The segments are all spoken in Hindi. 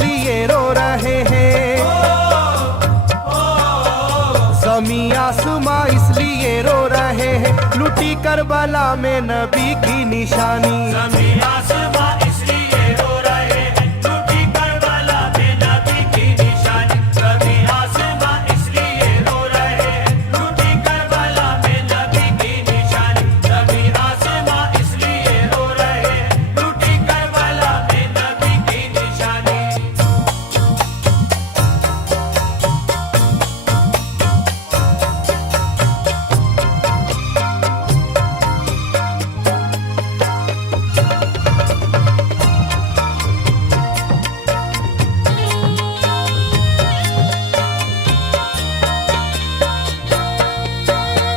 इसलिए रो रहे हैं, ज़मीं आसमां इसलिए रो रहे हैं, लूटी करबला में नबी की निशानी। ज़मीं आसमां इसलिए रो रहे हैं, लूटी करबला में नबी की निशानी। ज़मीं आसमां इसलिए रो रहे हैं, लूटी करबला में नबी की निशानी। ज़मीं आसमां इसलिए रो रहे हैं, लूटी करबला में नबी की निशानी।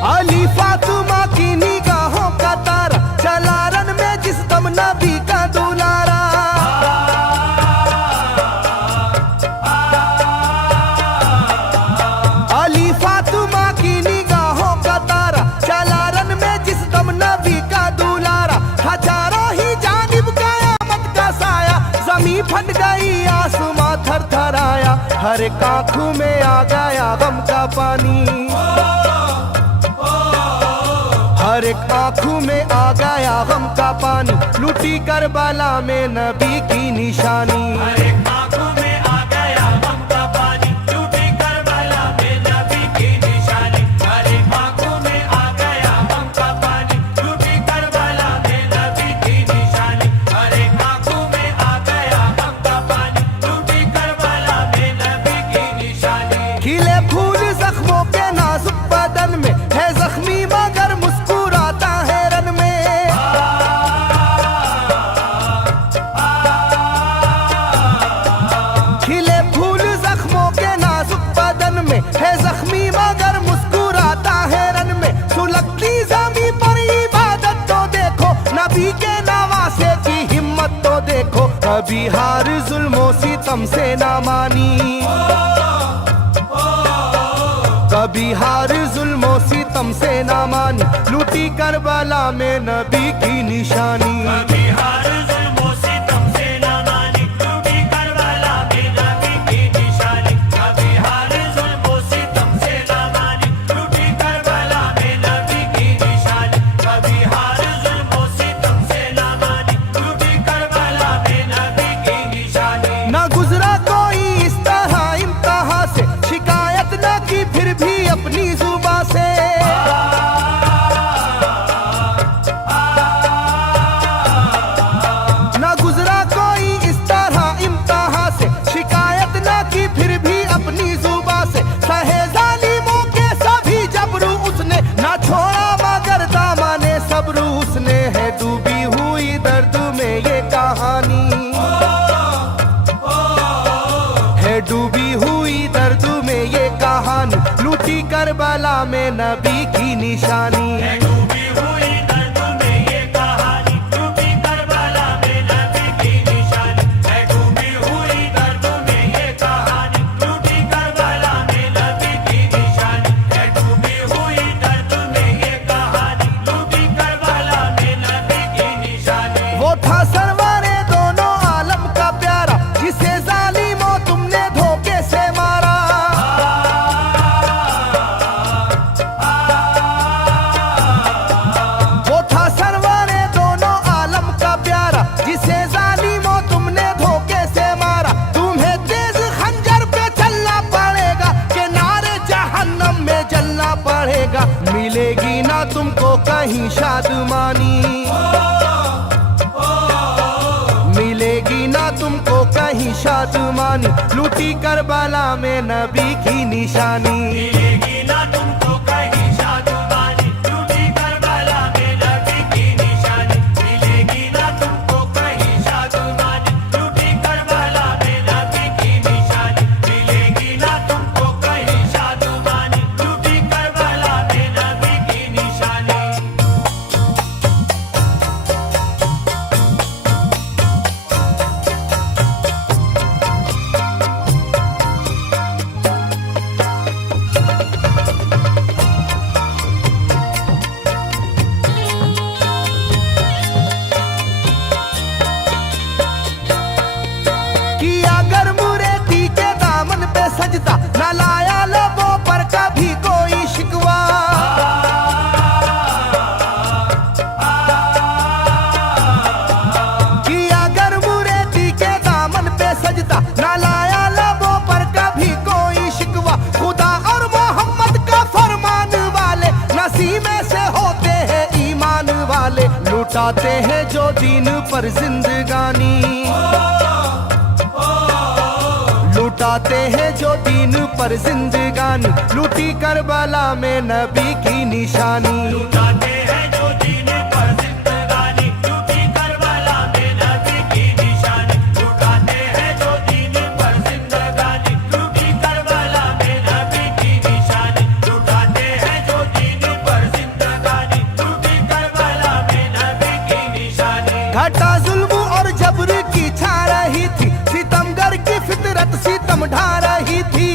अली फातिमा की निगाहों का तारा, चला रन में जिस दम नबी का दुलारा। अली फातिमा की निगाहों का तारा, चला रन में जिस दम नबी का दुलारा। हजारों ही जानिब कयामत का साया, जमीन फट गई आसमां थर थर आया। हर एक आंखों में आ गया गम का पानी, हर एक आंखों में आ गया गम का पानी, लूटी करबला में नबी की निशानी। हर एक आंखों में आ गया गम का पानी, लूटी करबला में नबी की निशानी। हर एक आंखों में आ गया गम का पानी, लूटी करबला में नबी की निशानी। हर एक आंखों में आ गया गम का पानी, लूटी करबला में नबी की निशानी। खिले फूल जख्मों के नाजुक बदन में है जख्मी मगर मुस्कुराता है रन में। खिले फूल जख्मों के नाजुक बदन में है जख्मी मगर मुस्कुराता है रन में। सुलगती ज़मीं पर इबादत तो देखो, नबी के नवासे की हिम्मत तो देखो। कभी हार जुल्मों सितम से ना मानी, कभी हार जुल्मों सितम से ना मानी, लूटी करबला में नबी की निशानी। कभी हार जुल्मों सितम से ना मानी, लूटी करबला में नबी की निशानी। कभी हार जुल्मों सितम से ना मानी, लूटी करबला में नबी की निशानी। कभी हार जुल्मों सितम से ना मानी, लूटी करबला में नबी की निशानी। ना गुजरा कोई इस तरह इम्तिहान से, शिकायत न की फिर भी अपनी जुबां से। ना गुजरा कोई इस तरह इम्तिहान से, शिकायत न की फिर भी अपनी जुबां से। सहे जालिमों के सभी जबरू उसने, ना छोड़ा मगर दामने सब्र उसने। है डूबी हुई दर्द में ये कहानी, है डूबी हुई दर्द में ये कहानी, लूटी करबला में नबी की निशानी। है डूबी हुई दर्द में ये कहानी, लूटी करबला में नबी की निशानी। है डूबी हुई दर्द में ये कहानी, लूटी करबला में नबी की निशानी। है डूबी हुई दर्द में ये कहानी, लूटी करबला में नबी की निशानी। वो था सरवारे दोनों आलम का प्यारा, जिसे जालिमों तुमने धोखे से मारा। वो था सरवारे दोनों आलम का प्यारा, जिसे जालिमों तुमने धोखे से मारा। तुम्हें तेज खंजर पे चलना पड़ेगा, कि नारे जहन्नम में जलना पड़ेगा। मिलेगी ना तुमको कहीं शादमानी, मिलेगी ना तुमको कहीं शादमानी, लूटी करबला में नबी की निशानी। मिलेगी ना तुमको कहीं शादमानी, लूटी करबला में नबी की निशानी। मिलेगी ना तुमको कहीं शादमानी, लूटी करबला में नबी की निशानी। मिलेगी ना तुमको कहीं शादमानी, लूटी करबला में नबी की निशानी। नस्ली में से होते हैं ईमान वाले, लुटाते हैं जो दीन पर जिंदगानी, लुटाते हैं जो दीन पर जिंदगानी, लूटी करबला में नबी की निशानी। लुटाते हैं जो दीन पर जिंदगानी, लूटी करबला में नबी की निशानी। लुटाते हैं जो दीन पर जिंदगानी, लूटी करबला में नबी की निशानी। लुटाते हैं जो दीन पर जिंदगानी, लूटी करबला में नबी की निशानी। घटा जुल्म और जबर की छा रही थी, सितमगर की फितरत सितम ढा रही थी।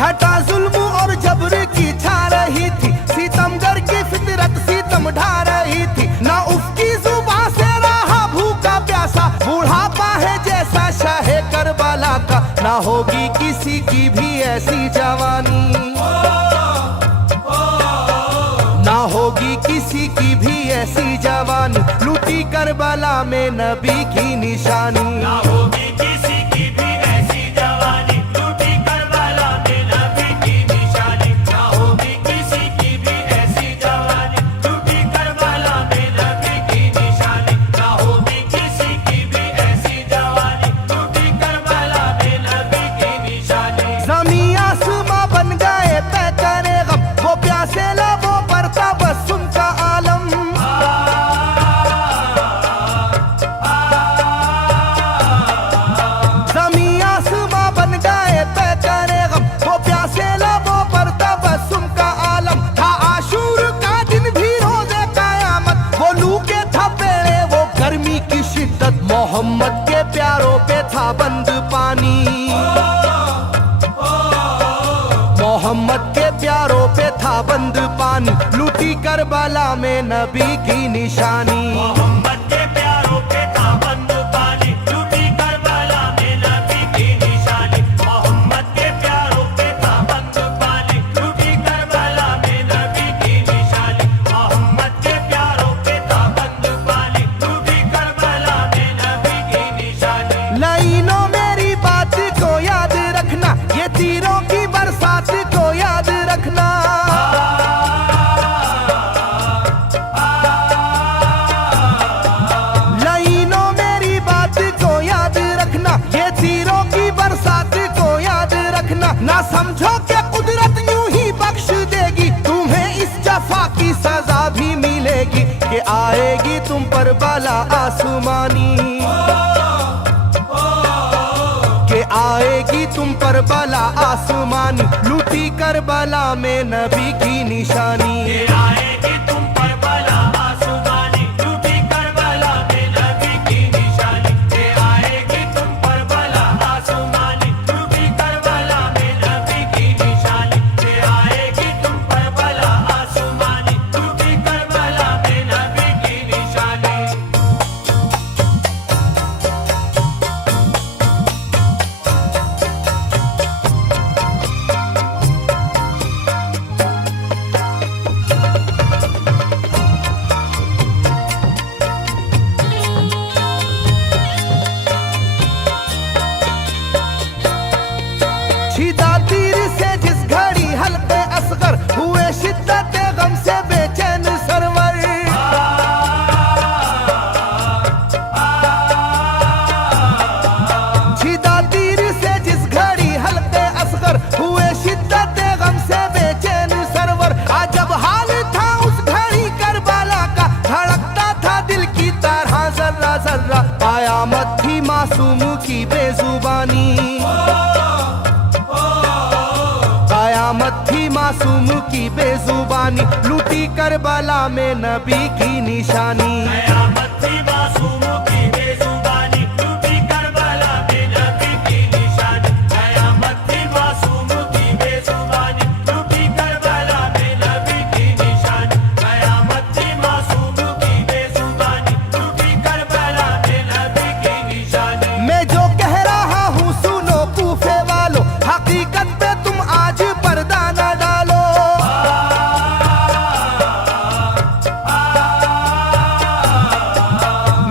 घटा जुल्म और जबर की छा रही थी, सितमगर की फितरत सितम ढा रही थी। ना उसकी जुबान से रहा भूखा प्यासा, बुढ़ापा है जैसा शाहे करबला का, ना होगी किसी की भी ऐसी जवानी, ना होगी किसी की भी ऐसी जवानी, लूटी करबला में नबी की निशानी। ना होगी किसी की भी ऐसी जवानी, लूटी करबला में नबी की निशानी। ना होगी किसी की भी ऐसी जवानी, लूटी करबला में नबी की निशानी। ना होगी किसी की भी ऐसी जवानी, लूटी करबला में नबी की निशानी। ज़मीं आसमां बन गए तय करे गम, वो प्यासे लबों पर तबस्सुम का आलम। ज़मीं आसमां बन गए तय करे गम, वो प्यासे लबों पर तबस्सुम का आलम। था आशूर का दिन भी रोज़े क़यामत, वो लू के थपेड़े वो गर्मी की शिद्दत, मोहम्मद के प्यारों पे था बंद पानी, मोहम्मद के प्यारों पे था बंद पानी, लूटी करबला में नबी की निशानी। मोहम्मद के प्यारों पे था बंद पानी, लूटी करबला में नबी की निशानी। मोहम्मद के प्यारों पे था बंद पानी, लूटी करबला में नबी की निशानी। मोहम्मद के प्यारों पे था बंद पानी, लूटी करबला में नबी की निशानी। लाइनों मेरी बात को याद रखना, ये तीरों की बरसात को याद रखना। लाइनों मेरी बात को याद रखना, ये तीरों की बरसात को याद रखना। ना समझो कि कुदरत यूं ही बख्श देगी, तुम्हें इस जफा की सजा भी मिलेगी, कि आएगी तुम पर बला आसमानी, के आएगी तुम पर बला आसमानी, लूटी करबला में नबी की निशानी। ये आएगी तुम पर बला आसमानी, लूटी करबला में नबी की निशानी। ये आएगी तुम पर बला आसमानी, लूटी करबला में नबी की निशानी। ये आएगी तुम पर बला आसमानी, लूटी करबला में नबी की निशानी। छिदा तीर से जिस घड़ी हल्के असगर हुए, शिद्दत गम से बेचैन सरवर। छिदा तीर से जिस घड़ी हल्के असगर हुए, शिद्दत गम से बेचैन सरवर। अजब हाल था उस घड़ी करबला का, धड़कता था दिल की तरह जर्रा जर्रा। कयामत थी मासूम की बेजुबानी, कयामत थी मासूम की बेजुबानी, लूटी करबला में नबी की निशानी। कयामत थी मासूम की बेजुबानी, लूटी करबला में नबी की निशानी। कयामत थी मासूम की बेजुबानी, लूटी करबला में नबी की निशानी। कयामत थी मासूम की बेजुबानी, लूटी करबला में नबी की निशानी। मैं जो कह रहा हूँ सुनो कूफे वालों, हकीकत पे तुम आज पर्दा न डालो।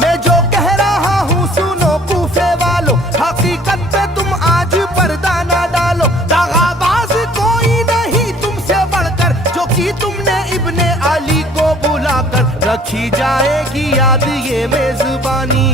मैं जो कह रहा हूँ रखी जाएगी याद ये मेजबानी,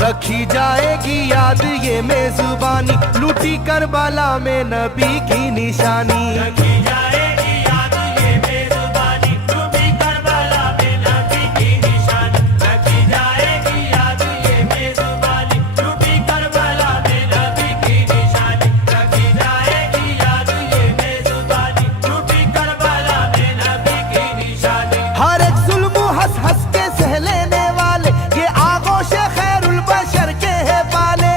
रखी जाएगी याद ये मेजबानी, लूटी करबला में नबी की निशानी। रखी जाएगी याद ये मेजबानी, लूटी करबला में नबी की निशानी। रखी जाएगी याद ये मेजबानी, लूटी करबला में नबी की निशानी। रखी जाएगी याद ये मेजबानी, लूटी करबला में नबी की निशानी। हर एक जुल्म हंस हंस के सह लेने वाले, ये आगोश खैरुल बशर के है पाले।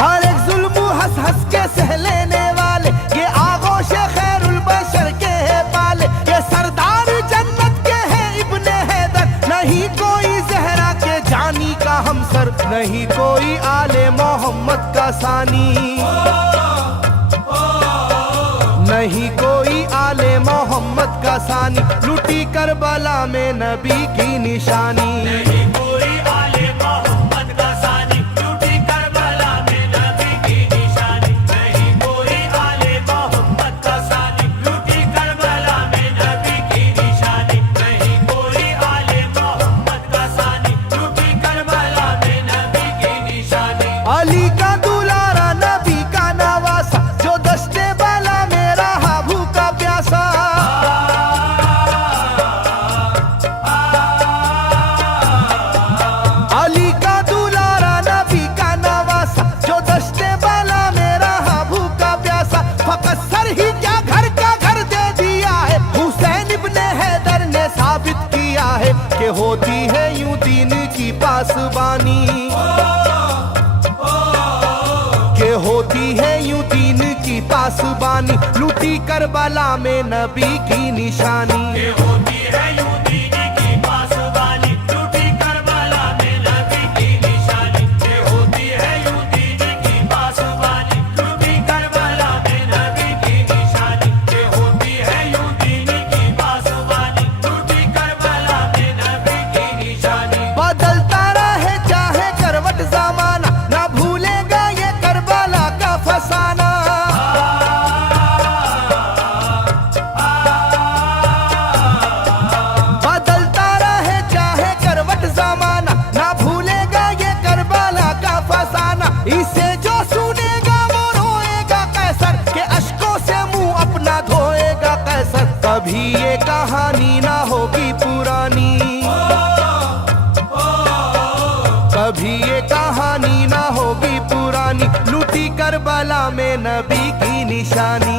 हर एक जुल्म हंस हंस के सह लेने वाले, ये आगोश खैरुल बशर के है पाले। ये सरदार जन्नत के है इब्ने हैदर, नहीं कोई जहरा के जानी का हमसर, नहीं कोई आले मोहम्मद का सानी, नहीं कोई आले मोहम्मद का सानी, लूटी करबला में नबी की निशानी। नहीं कोई आले मोहम्मद का सानी, लूटी करबला में नबी की निशानी। नहीं कोई आले मोहम्मद का सानी, लूटी करबला में नबी की निशानी। नहीं कोई आले मोहम्मद का सानी, लूटी करबला में नबी की निशानी। अली का दुलारा नबी का नवासा, जो दस्ते बाला में रहा भूखा प्यासा। अली का दुलारा नबी का नवासा, जो दस्ते बाला में रहा भूखा प्यासा। फकत सर ही क्या घर का घर दे दिया है, हुसैन इब्ने हैदर ने साबित किया है कि होती है यूं दीन की पासबानी, के होती है यूं दीन की पासबानी, लूटी करबला में नबी की निशानी। ये होती है यूं दीन की पासबानी, लूटी करबला में नबी की निशानी। ये होती है यूं दीन की पासबानी, लूटी करबला में नबी की निशानी। ये होती है यूं दीन की पासबानी, लूटी करबला में नबी की निशानी। बदलता रहे चाहे करवट जमाना, ना भूलेगा ये करबला का फसाना। बदलता रहे चाहे करवट जमाना, ना भूलेगा ये करबला का फसाना। इसे जो सुनेगा वो रोएगा कैसर, के अश्कों से मुंह अपना धोएगा कैसर। कभी ये कहानी ना होगी पुरानी, कभी ये कहानी ना होगी पुरानी, लूटी करबला में नबी की निशानी।